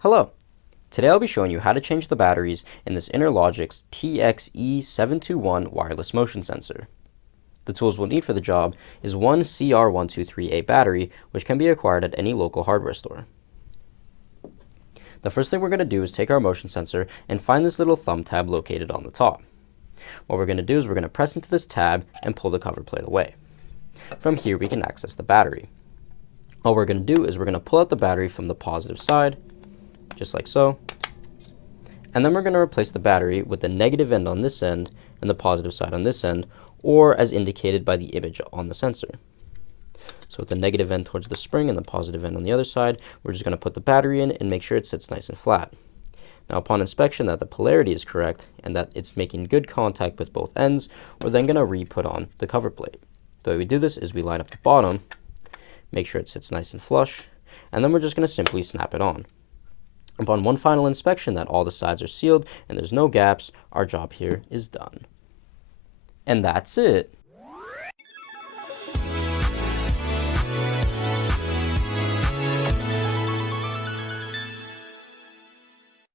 Hello! Today I'll be showing you how to change the batteries in this Interlogix TX-E721 wireless motion sensor. The tools we'll need for the job is one CR123A battery, which can be acquired at any local hardware store. The first thing we're going to do is take our motion sensor and find this little thumb tab located on the top. What we're going to do is we're going to press into this tab and pull the cover plate away. From here we can access the battery. All we're going to do is we're going to pull out the battery from the positive side, just like so. And then we're going to replace the battery with the negative end on this end and the positive side on this end, or as indicated by the image on the sensor. So with the negative end towards the spring and the positive end on the other side, we're just going to put the battery in and make sure it sits nice and flat. Now upon inspection that the polarity is correct and that it's making good contact with both ends, we're then going to re-put on the cover plate. The way we do this is we line up the bottom, make sure it sits nice and flush, and then we're just going to simply snap it on. Upon one final inspection that all the sides are sealed and there's no gaps, our job here is done. And that's it.